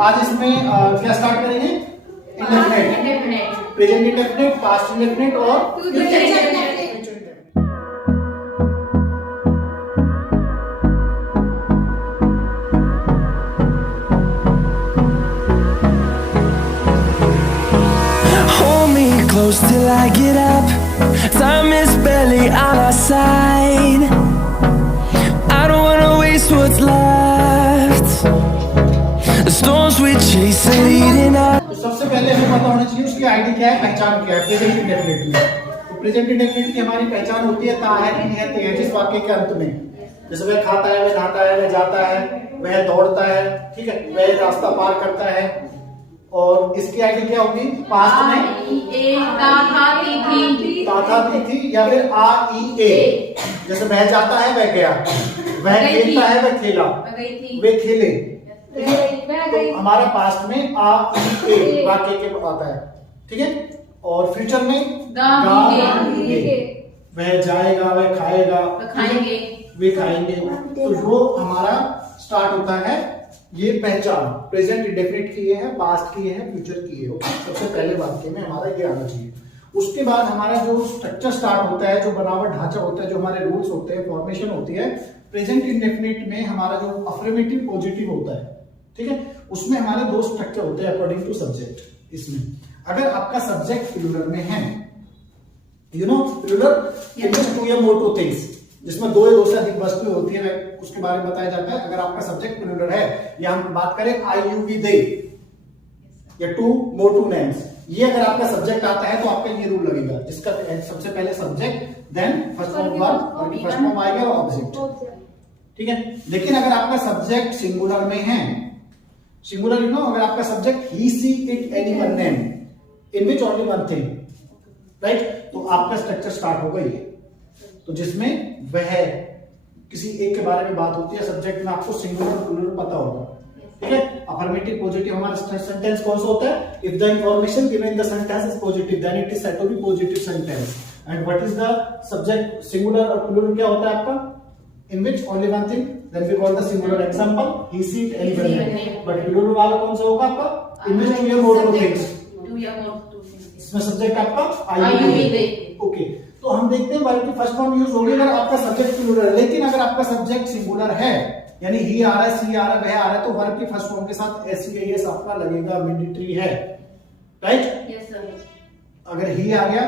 आज इसमें क्या स्टार्ट करेंगे? Indefinite, present indefinite, past indefinite और future indefinite. Close till I get up, time is barely on our side. I don't wanna waste what's left. The storms we chase are leading us. तो सबसे पहले हमें पता होना चाहिए उसकी ID क्या है, पहचान क्या है प्रेजेंट इंडेफिनिट में। तो प्रेजेंट इंडेफिनिट की हमारी पहचान होती है ता है, नहीं है, ते है, जिस वाक्य के अंत में जैसे वह खाता है, वह नहाता है, वह जाता है, वह दौड़ता है, ठीक है, वह रास्ता पार करता है। और इसकी आईडी क्या होगी? पास्ट में था थी या फिर आ ई ए। जैसे वह जाता है, वह गया, वह खेलता है, वह खेला, वे खेले। तो हमारा पास्ट में आ ई ए वाक्य के आता है, ठीक है। और फ्यूचर में वह जाएगा, वह खाएगा, वे खाएंगे। तो जो हमारा स्टार्ट होता है ये पहचान प्रेजेंट इंडेफिनिट की है, पास्ट की है, फ्यूचर की है। सबसे पहले वाक्य में हमारा ये आना चाहिए। उसके बाद हमारा जो स्ट्रक्चर स्टार्ट होता है, जो बनावट ढांचा होता है, जो हमारे रूल्स होते हैं, फॉर्मेशन होती है प्रेजेंट इंडेफिनिट में। हमारा जो अफर्मेटिव पॉजिटिव होता है, ठीक है, उसमें हमारे दो स्ट्रक्चर होते हैं अकॉर्डिंग टू सब्जेक्ट। इसमें अगर आपका सब्जेक्ट प्लूरल में है, यू नो प्लूरल टू या मोर टू थिंग्स, जिसमें दो या दो से अधिक वस्तुएं होती है, उसके बारे में बताया जाता है। अगर आपका सब्जेक्ट प्लूरल है या हम बात करें आई यू वी दे या टू मोर टू नेम्स, ये अगर आपका सब्जेक्ट आता है तो आपका ये रूल लगेगा, जिसका सबसे पहले subject then first form verb और फर्स्ट फॉर्म आएगा ऑब्जेक्ट, ठीक है। लेकिन अगर आपका सब्जेक्ट सिंगुलर में है, सिंगुलर यू नो, अगर आपका subject he she it any one name in which only one thing, right, तो आपका स्ट्रक्चर स्टार्ट होगा ये। तो जिसमें वह किसी एक के बारे में बात होती है, सब्जेक्ट में आपको सिंगुलर प्लूरल पता होगा, ठीक है। अफर्मेटिव पॉजिटिव हमारा सेंटेंस कौन सा होता है? If the information given in the sentence is positive then it is said to be positive sentence. And what is the subject? Singular और प्लूरल क्या होता है आपका? In which only one thing, then we call the singular example he she it any one. But plural वाला कौन सा होगा आपका? इन विच टू या मोर टू थिंग्स, इसमें सब्जेक्ट आपका आई यू दे, ओके। तो हम देखते हैं वर्ब की फर्स्ट फॉर्म यूज होगी अगर आपका सब्जेक्ट प्लूरल है। लेकिन अगर आपका सब्जेक्ट सिंगुलर है, यानी ही आ रहा है, सी आ रहा है, वह आ रहा है, तो वर्ब की फर्स्ट फॉर्म के साथ एस या एस आपका लगेगा, मैंडेटरी है, राइट। Yes sir. अगर ही आ गया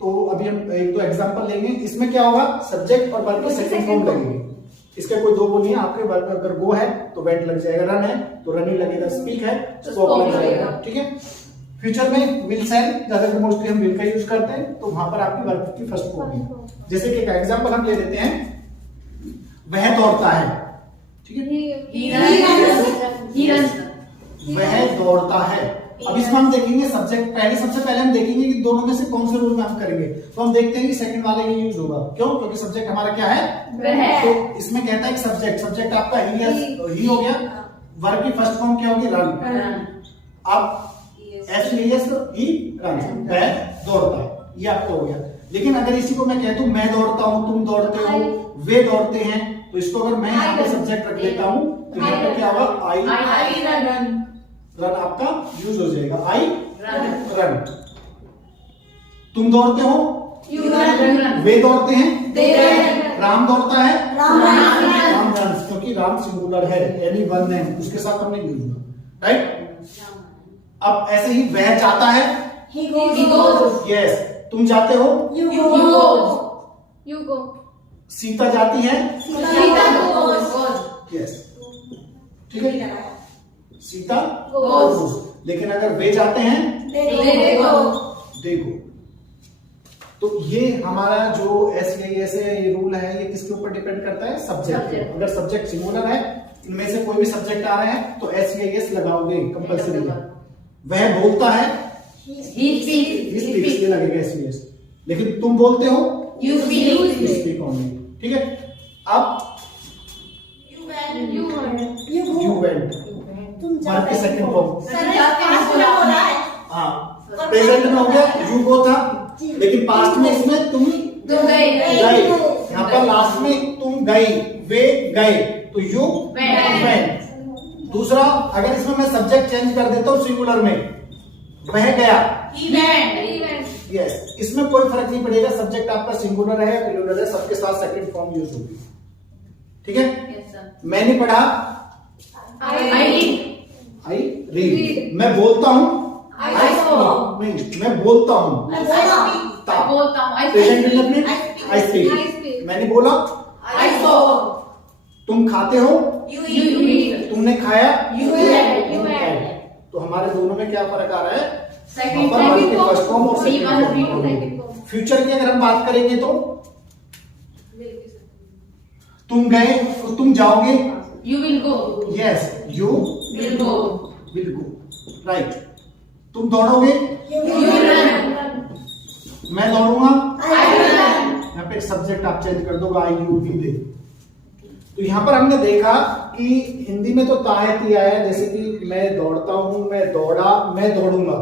तो अभी हम एक दो एग्जांपल लेंगे। इसमें क्या होगा? सब्जेक्ट और वर्ब की सेकंड फॉर्म लगेगी। इसका कोई दो वो नहीं है। आपके वर्ब में अगर गो है तो वेंट लग जाएगा, रन है तो रन ही लगेगा, स्पीक है तो स्पोक लग जाएगा, ठीक है। फ्यूचर में विल सेल, ज्यादातर मोस्टली हम विल का यूज करते हैं, तो वहां पर आपकी वर्ब की फर्स्ट फॉर्म है। जैसे कि एक एग्जांपल हम ले लेते हैं, वह दौड़ता है, ठीक है, वह दौड़ता है। अब इसमें हम देखेंगे सब्जेक्ट पहले, सबसे पहले हम देखेंगे कि दोनों में से कौन से रूल में हम करेंगे। तो हम देखते हैं कि सेकंड वाले का यूज होगा, क्यों? क्योंकि सब्जेक्ट हमारा क्या है? वह। तो इसमें कहता है कि सब्जेक्ट आपका ही हो गया, वर्ब की फर्स्ट फॉर्म क्या होगी? रन। अब ऐसे ही रन, वह दौड़ता है, ये आपको हो गया। लेकिन अगर इसी को मैं कह दूं मैं दौड़ता हूं, तुम दौड़ते हो, वे दौड़ते हैं, तो इसको अगर मैं यहाँ पे सब्जेक्ट रख देता हूं तो यहाँ पे क्या होगा? आई रन आपका यूज हो जाएगा, आई रन। तुम दौड़ते हो, वे दौड़ते हैं, राम दौड़ता है, राम रन, क्योंकि राम सिंगुलर है, एनी वन नेम, उसके साथ हमने यूज हुआ, राइट। अब ऐसे ही वह जाता है, यस, तुम जाते हो, you go, सीता जाती है, यस, ठीक है, सीता goes। लेकिन अगर वे जाते हैं, they go। तो ये हमारा जो ऐसे ये रूल है, ये किसके ऊपर डिपेंड करता है? सब्जेक्ट। अगर सब्जेक्ट सिंगुलर है, इनमें से कोई भी सब्जेक्ट आ रहा है तो एस या एस लगाओगे कंपल्सरी। वह बोलता है, he speaks, ये लगेगा एस या एस। लेकिन तुम बोलते हो, you speak only, ठीक है। अब you went, वर्ब की सेकंड फॉर्म, हाँ, प्रेजेंट में हो गया you go था, लेकिन पास्ट में इसमें तुम गए, यहाँ पर लास्ट में तुम गई, वे गए, तो you went, दूसरा, अगर इसमें मैं सब्जेक्ट चेंज कर देता हूं सिंगुलर में, वह गया, इवेंट। यस, इसमें कोई फर्क नहीं पड़ेगा, सब्जेक्ट आपका सिंगुलर है या प्लूरल है, सबके साथ सेकंड फॉर्म यूज होगी। ठीक है? Yes sir. मैंने पढ़ा, आई रीड। मैं बोलता हूं, I spoke। नहीं, मैं बोलता हूं, I बोलता हूँ। I present speak। Indefinite, I I speak. speak। मैंने बोला, I spoke। तुम खाते हो, You eat। तुमने खाया, You ate। तो हमारे दोनों में क्या फर्क आ रहा है? Second Upper one के form। first form और second B1, form। second form। Future की अगर हम बात करेंगे तो तुम गए, तुम जाओगे, You will go। Yes, you Will go। Will go, right. तुम दौड़ोगे, You will run। मैं दौड़ूंगा, I will run। यहाँ पे सब्जेक्ट आप चेंज कर दोगे, आई यू वी दे। तो यहाँ पर हमने देखा कि हिंदी में तो ताहती आया है, जैसे कि मैं दौड़ता हूं, मैं दौड़ा, मैं दौड़ूंगा।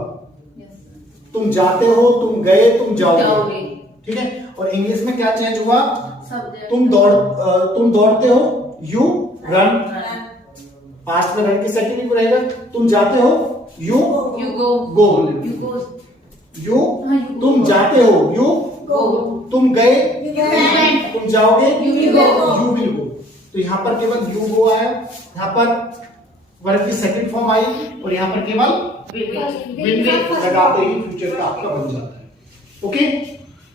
तुम जाते हो, तुम गए, तुम जाओगे। ठीक है? और इंग्लिश में क्या चेंज हुआ? तुम दौड़ते हो, यू रन। पास्ट में रन की सेकंड रहेगा। तुम जाते हो, you go। Go. You go। You, हाँ, you तुम go। जाते हो, यू Go। तुम गए, You went। तुम जाओगे, You will go। You will go. तो यहाँ पर केवल यू गो आया, यहाँ पर वर्ब की सेकंड फॉर्म आई, और यहाँ पर केवल विल लगाते ही फ्यूचर का आपका बन जाता है। ओके,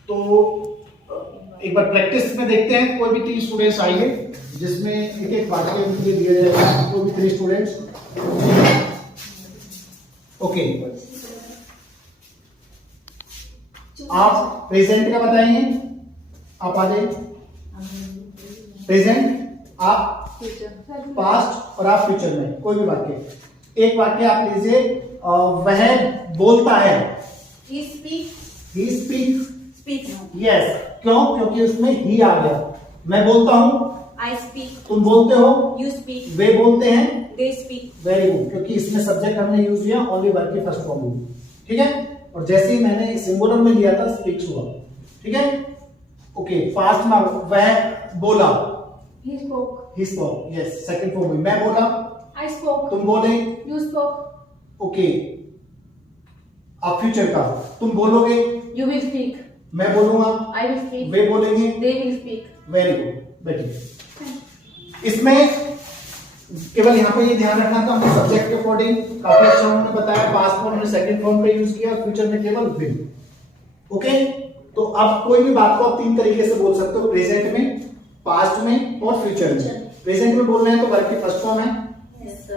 तो एक बार प्रैक्टिस में देखते हैं। कोई भी 3 स्टूडेंट्स आएंगे जिसमें एक एक वाक्य उनके लिए दिया जाएगा, कोई भी 3 स्टूडेंट्स। ओके, आप प्रेजेंट का बताएंगे, आप आ जाइए। प्रेजेंट, आप पास्ट और आप फ्यूचर में कोई भी वाक्य, एक वाक्य आप लीजिए। वह बोलता है, He speaks। He speaks, Speaks। Yes. क्यों? क्योंकि उसमें ही आ गया। मैं बोलता हूं, I speak। तुम बोलते हो, You speak। वे बोलते हैं, They speak। वेरी गुड, क्योंकि इसमें सब्जेक्ट हमने यूज किया ओनली वर्ब की फर्स्ट फॉर्म में। ठीक है? और जैसे ही मैंने सिंगुलर में लिया था, स्पीक्स हुआ। ठीक है? ओके, पास्ट में वह बोला, He spoke। He spoke, yes, second form में। मैं बोला, I spoke। तुम बोले, You spoke। ओके। अब फ्यूचर का, तुम बोलोगे, You will speak। मैं बोलूंगा, I will speak। वे बोलेंगे, They will speak। Very good, बैठिए। इसमें केवल यहाँ पे ये ध्यान रखना था, हमने सब्जेक्ट के अकॉर्डिंग काफी अच्छा उन्होंने बताया, पास्ट फॉर्म हमने सेकंड फॉर्म का यूज किया, फ्यूचर में केवल विल। ओके, तो अब कोई भी बात को आप 3 तरीके से बोल सकते हो, प्रेजेंट में, पास्ट में और फ्यूचर में। प्रेजेंट में बोलना है तो वर्ब की फर्स्ट फॉर्म है,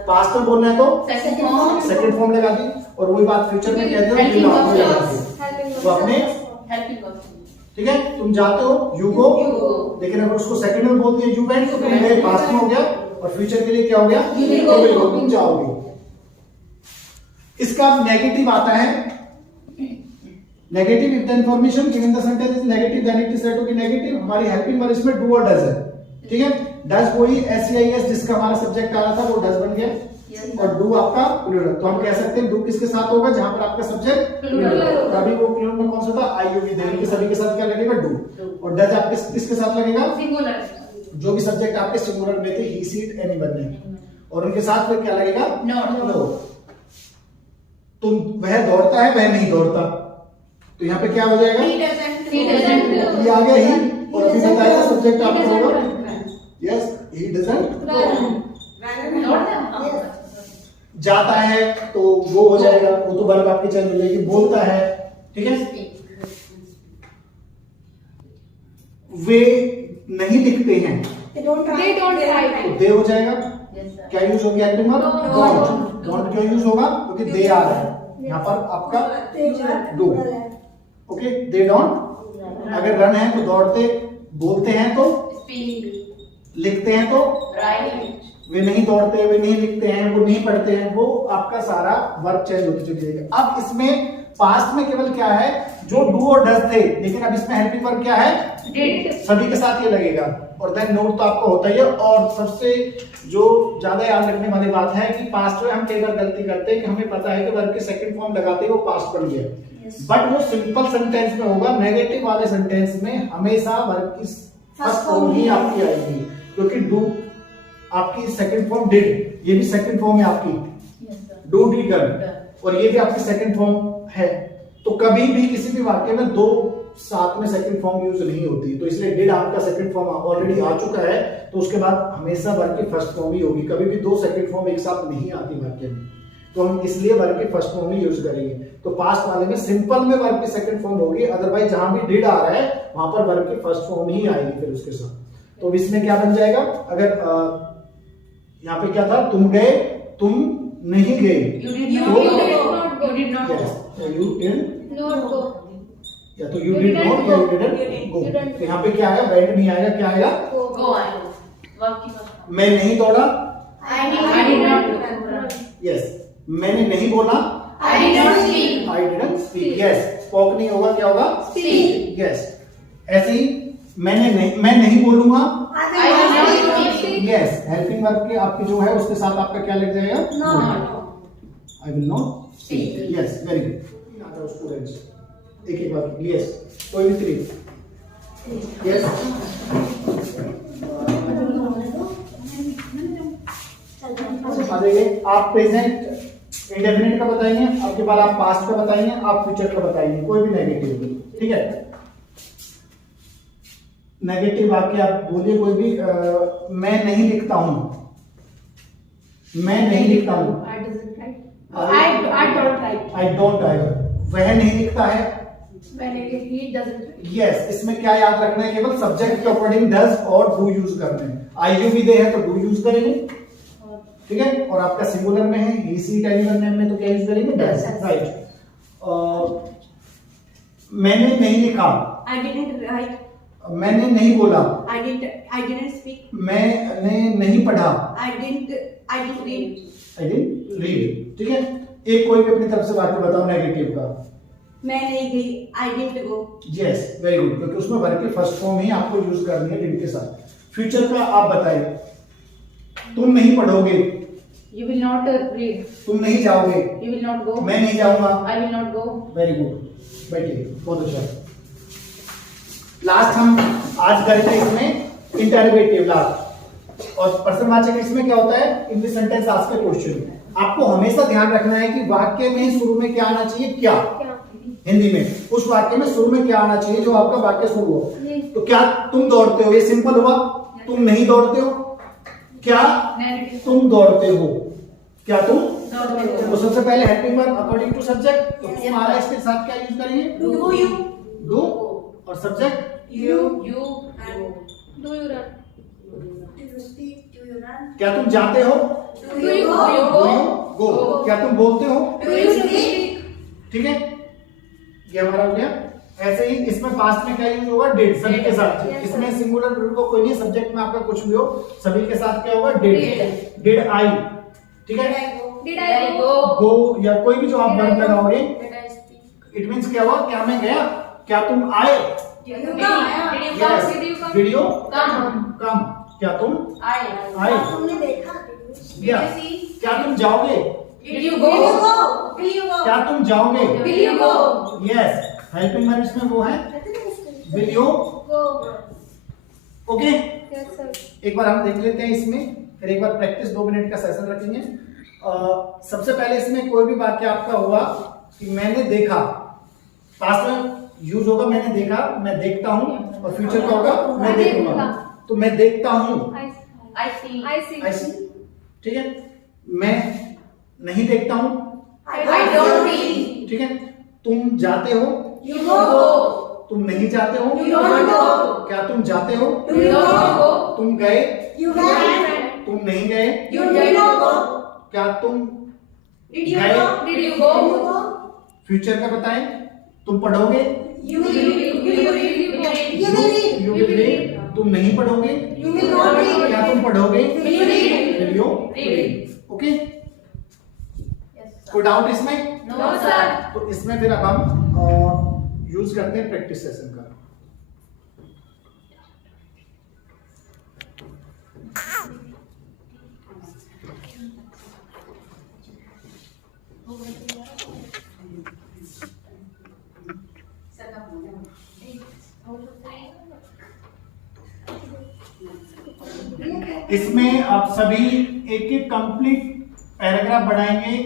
पास्ट में बोलना है तो Second form। सेकंड फॉर्म लगा दी, और वही बात फ्यूचर में कह दो, Helping will आपने verb। लगा दी। तो आपने, Helping verb। ठीक है, तुम जाते हो, यू गो। You go। लेकिन अगर उसको सेकंड में बोल दिया यू वेंट, तो तुम गए, पास्ट में हो गया, और फ्यूचर के लिए क्या हो गया? You will go। You will go, तुम जाओगे। इसका नेगेटिव आता है, negative if the information given the sentence is negative then it is said to be negative. हमारी हेल्पिंग वर्ब इसमें डू और डज है। ठीक है? डज वही एसईआईएस जिसका हमारा सब्जेक्ट आ रहा था, वो डज बन गया, और डू आपका प्लूरल। तो हम कह सकते हैं डू किसके साथ होगा? जहां पर आपका सब्जेक्ट प्लूरल होगा। तभी वो प्लूरल में कौन सा था? आईयूवी देने के सभी के साथ क्या लगेगा? डू। और डज आपके किसके साथ लगेगा? Singular। जो भी सब्जेक्ट आपके सिंगुलर में थे, ही, सीट, एनीवन ने, और उनके साथ फिर क्या लगेगा? No। तुम, वह दौड़ता है, वह नहीं दौड़ता, तो यहाँ पे क्या हो जाएगा? He doesn't। ये आ गया ही, और अभी बताया था सब्जेक्ट आपका होगा, यस, ही डजंट जाता है, तो वो हो जाएगा, वो तो वर्ब आपकी चेंज हो जाएगी, बोलता है। ठीक है? वे नहीं लिखते हैं, They don't write। तो दे हो जाएगा। क्या यूज हो गया? डोंट। डोंट क्यों यूज होगा? क्योंकि दे आ रहा है, यहाँ पर आपका डू। Okay, they don't. अगर रन है तो दौड़ते, बोलते हैं तो, लिखते हैं तो, वे नहीं दौड़ते, वे नहीं लिखते हैं, वो नहीं पढ़ते हैं, वो आपका सारा वर्ब चेंज होते चले जाएगा। अब इसमें पास्ट में केवल क्या है? जो डू और डज थे, लेकिन अब इसमें हेल्पिंग वर्ब क्या है? सभी के साथ ये लगेगा, और देन नोट तो आपको होता ही है। और सबसे जो ज्यादा याद रखने वाली बात है कि पास्ट में हम कई बार गलती करते हैं कि हमें पता है कि वर्ब के सेकंड फॉर्म लगाते ही वो पास्ट बन गया, बट वो सिंपल सेंटेंस में होगा। नेगेटिव वाले सेंटेंस में हमेशा वर्ब की फर्स्ट फॉर्म ही आपकी आएगी, क्योंकि डू आपकी सेकंड फॉर्म डिड, ये भी सेकंड फॉर्म है आपकी, डू डिड डन, और ये भी आपकी सेकंड फॉर्म है। तो कभी भी किसी भी वाक्य में दो साथ में सेकंड फॉर्म यूज नहीं होती, तो इसलिए डिड आपका सेकंड फॉर्म ऑलरेडी आ चुका है, तो उसके बाद हमेशा वर्ब की फर्स्ट फॉर्म ही होगी, कभी भी दो सेकंड फॉर्म एक साथ नहीं आती वाक्य में, तो हम इसलिए वर्ब की फर्स्ट फॉर्म ही यूज करेंगे। तो पास्ट वाले में सिंपल में वर्ब की सेकंड फॉर्म होगी, अदरवाइज जहां भी डिड आ रहा है वहां पर वर्ब की फर्स्ट फॉर्म ही आएगी फिर उसके साथ। तो इसमें क्या बन जाएगा, अगर यहाँ पे क्या था, तुम गए, तुम नहीं गए, You did not go. You did Not go. या तो यू डिड नॉट या यू डिडंट गो। तो यहाँ पे क्या आएगा, वेंट नहीं आएगा, क्या आएगा, Go. मैं नहीं दौड़ा, I did not. यस, मैंने नहीं बोला, I did not speak. I didn't speak, yes, spoke नहीं होगा, क्या होगा, Speak. यस। ऐसे ही मैं नहीं बोलूंगा, I will not speak. Yes, helping verb के आपके जो है उसके साथ आपका क्या लग जाएगा, Not. I will not speak, yes, very good. आता स्टूडेंट्स एक एक बार, यस, कोई भी थ्री, यस, आ जाइए। आप प्रेजेंट इंडेफिनिट का बताएंगे, आपके बाद आप पास्ट का बताएंगे, आप फ्यूचर का बताएंगे, कोई भी नेगेटिव, ठीक है। नेगेटिव वाक्य आप बोलिए कोई भी, मैं नहीं लिखता हूं, मैं नहीं लिखता हूं, I doesn't write. I don't write. I don't write, वह नहीं लिखता है, He doesn't write. यस। इसमें क्या याद रखना है, केवल सब्जेक्ट के अकॉर्डिंग डज और डू यूज करने हैं। आई यू भी दे है तो डू यूज करेंगे, ठीक है, और आपका सिंगुलर में है, ही सी इटालियन नेम में तो क्या यूज करेंगे, डज, राइट। मैंने नहीं लिखा, I didn't write. मैंने नहीं बोला, I didn't speak. मैंने नहीं पढ़ा, I didn't read. I didn't read, ठीक है। एक कोई भी अपनी तरफ से वाक्य बताओ नेगेटिव का, मैं नहीं गई. I didn't go. Yes, very good, क्योंकि उसमें वर्ब की फर्स्ट फॉर्म ही आपको यूज करनी है डिड के साथ। फ्यूचर का आप बताइए, तुम नहीं पढ़ोगे, You will not read. तुम नहीं जाओगे, You will not go. मैं नहीं जाऊंगा, I will not go. Very good, बैठिए, बहुत अच्छा। लास्ट हम आज करेंगे इसमें इंटरोगेटिव लास्ट, और प्रश्नवाचक इसमें क्या होता है, इन the sentence ask A question. आपको हमेशा ध्यान रखना है कि वाक्य में शुरू में क्या आना चाहिए, क्या, हिंदी में उस वाक्य में शुरू में क्या आना चाहिए जो आपका वाक्य शुरू हो। तो क्या तुम दौड़ते हो, ये सिंपल हुआ, तुम नहीं दौड़ते हो, क्या तुम दौड़ते हो, क्या तुम, तो सबसे पहले helping verb according to subject, तो हमारा इसके साथ क्या यूज करेंगे, Do you? डू, और subject You. Do you run? Do you speak? Do you run? क्या तुम जाते हो, Do you you go? go? गो, क्या तुम बोलते हो, Do you speak? ठीक है, ये हमारा हो गया। ऐसे ही इसमें पास्ट में क्या यूज होगा, डिड, सभी के साथ। इसमें सिंगुलर प्लूरल को कोई नहीं, सब्जेक्ट में आपका कुछ भी हो, सभी के साथ क्या होगा, डिड, डिड आई, ठीक है। Did I go? गो या कोई भी जो आप वर्ब लगाओगे, Did I speak? It means क्या हुआ, क्या मैं गया, क्या तुम आए, You Did come. you come? Yes, Did you come? Did you Come. कम, क्या तुम I. आए, तुमने देखा? या Did you see? क्या तुम जाओगे, Did you Will go? you go? Will you go? क्या तुम जाओगे, Will you go? Yes, helping verb इसमें वो है, will you, Go. Okay. Yes, sir. एक बार हम देख लेते हैं इसमें, फिर एक बार प्रैक्टिस 2 मिनट का सेशन रखेंगे। सबसे पहले इसमें कोई भी वाक्य आपका हुआ कि मैंने देखा, पास्ट में यूज होगा मैंने देखा, मैं देखता हूं, और फ्यूचर का होगा मैं देखूंगा, तो मैं देखता हूं, I see. I see. I see, ठीक है। मैं नहीं देखता हूं, I don't see. ठीक है। तुम जाते हो, You go. तुम नहीं जाते हो, You don't go. क्या तुम जाते हो, Do you go? तुम गए, You went. तुम नहीं गए, You did not go. क्या तुम Did you गए, go? Did you Did go? you go? Future का बताएं, तुम पढ़ोगे, You will read. Will you read? You will read. You will read, तुम नहीं पढ़ोगे, You will not read. क्या तुम पढ़ोगे, Will you read? Will you Read. Okay. Yes, sir. कोई डाउट इसमें, No, sir. तो इसमें फिर अब हम यूज करते हैं प्रैक्टिस सेशन का। ये क्या? इसमें आप सभी एक एक कंप्लीट पैराग्राफ बनाएंगे,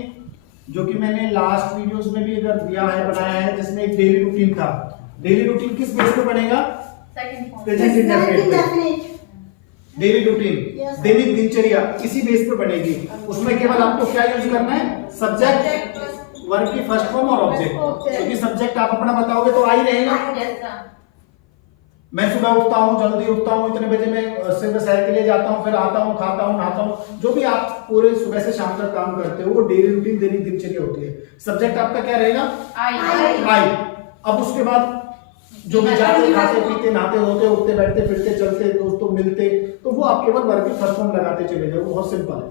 जो कि मैंने लास्ट वीडियोस में भी अगर दिया है, बनाया है, जिसमें एक डेली रूटीन था। डेली रूटीन किस बेस पे बनेगा? Second form. प्रेजेंट इंडेफिनिट पे। Indefinite. Daily routine, Yes. दैनिक दिनचर्या इसी बेस पे बनेगी। उसमें केवल आपको क्या यूज करना है? सब्जेक्ट, वर्ब की फर्स्ट फॉर्म और ऑब्जेक्ट। क्योंकि सब्जेक्ट आप अपना बताओगे तो आ ही रहेगा। Yes sir. मैं सुबह उठता हूँ, जल्दी उठता हूँ, इतने बजे मैं सुबह सैर के लिए जाता हूँ, फिर आता हूँ, खाता हूँ, नहाता हूँ, जो भी आप पूरे सुबह से शाम तक काम करते हो वो डेली रूटीन, दैनिक दिनचर्या होती है। सब्जेक्ट आपका क्या रहेगा? आई। अब उसके बाद जो भी जाते, खाते, पीते, नहाते, धोते, उठते, बैठते, फिरते, चलते, दोस्तों मिलते, तो वो आप केवल वर्ब की फर्स्ट फॉर्म लगाते चले जाओ, वो बहुत सिंपल है।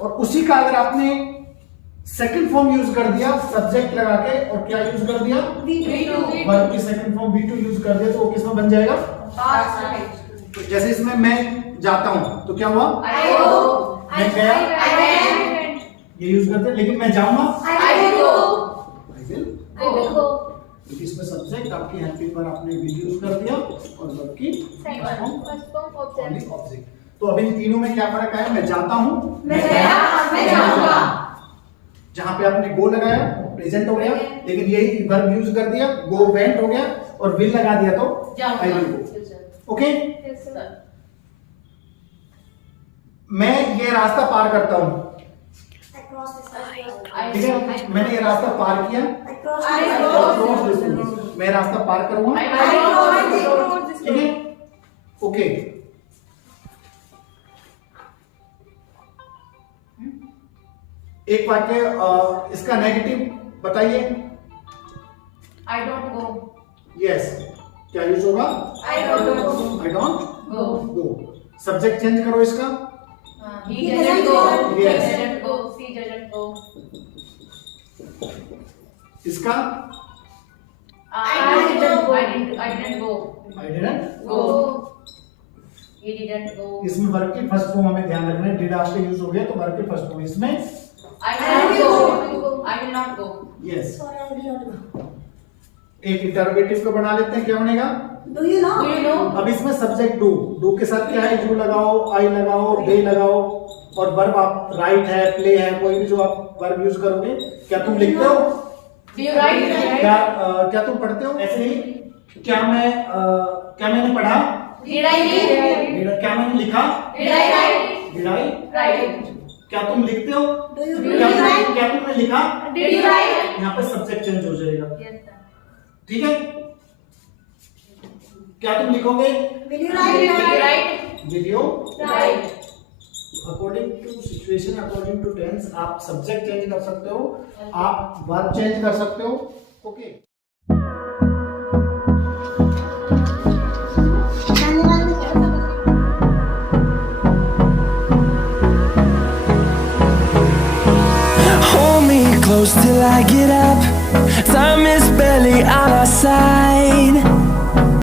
और उसी का अगर आपने सेकंड फॉर्म यूज कर दिया सब्जेक्ट लगा के, और क्या यूज कर दिया? वर्ब की सेकंड फॉर्म V2 यूज कर दिया, तो वो किसमें बन जाएगा? तो जैसे इसमें मैं जाता हूं तो क्या हुआ? मैं गया, ये यूज करते हैं। लेकिन मैं जाऊंगा, I will। क्योंकि इसमें सब्जेक्ट आपकी हेल्पिंग वर्ब आपने will यूज कर दिया, और वर्ब की फर्स्ट फॉर्म ऑब्जेक्ट। ऑब्जेक्ट। तो अब इन तीनों में क्या फर्क है? मैं जाता हूं, मैं जाऊंगा। जहां पे आपने गो लगाया प्रेजेंट हो गया, लेकिन यही वर्ब यूज कर दिया, गो वेंट हो गया, और विल लगा दिया तो I will go. Okay, yes sir. मैं ये रास्ता पार करता हूं, Across this. ठीक है, मैंने ये रास्ता पार किया, Across this. मैं रास्ता पार करूंगा, ठीक है, ओके। एक वाक्य इसका नेगेटिव बताइए। I don't go. यस, क्या यूज होगा? I don't I don't go. Go. Subject change करो इसका। He doesn't go. He Yes. Doesn't go. She doesn't go. इसका I didn't go. I didn't go. I didn't. Go. He didn't go. इसमें verb की first form हमें ध्यान रखना है, did after use हो गया तो वर्ब की फर्स्ट फॉर्म। इसमें I will not go. I will not go. Yes, Sorry, I will not go. एक इंटरोगेटिव को बना लेते हैं, क्या बनेगा? Do you know? Do you know? अब इसमें सब्जेक्ट डू के साथ क्या है? डू लगाओ, आई लगाओ, दे लगाओ, और वर्ब आप राइट है, प्ले है, कोई भी जो आप वर्ब यूज करोगे। क्या तुम लिखते हो? Do you write? क्या तुम पढ़ते हो? ऐसे ही क्या मैंने पढ़ा? Did I read? क्या मैंने लिखा? Did I write? Did I? Write. क्या तुम लिखते हो? Do you Do you read? write? क्या तुमने लिखा? Did you write? यहाँ पे सब्जेक्ट चेंज हो जाएगा, Yes sir. ठीक है। क्या तुम लिखोगे? Will you Did you write? write? Video. Write. According to situation, according to tense, आप सब्जेक्ट चेंज कर सकते हो, आप वर्ब चेंज कर सकते हो। Okay, Hold me close till I get up. Time is barely on our side.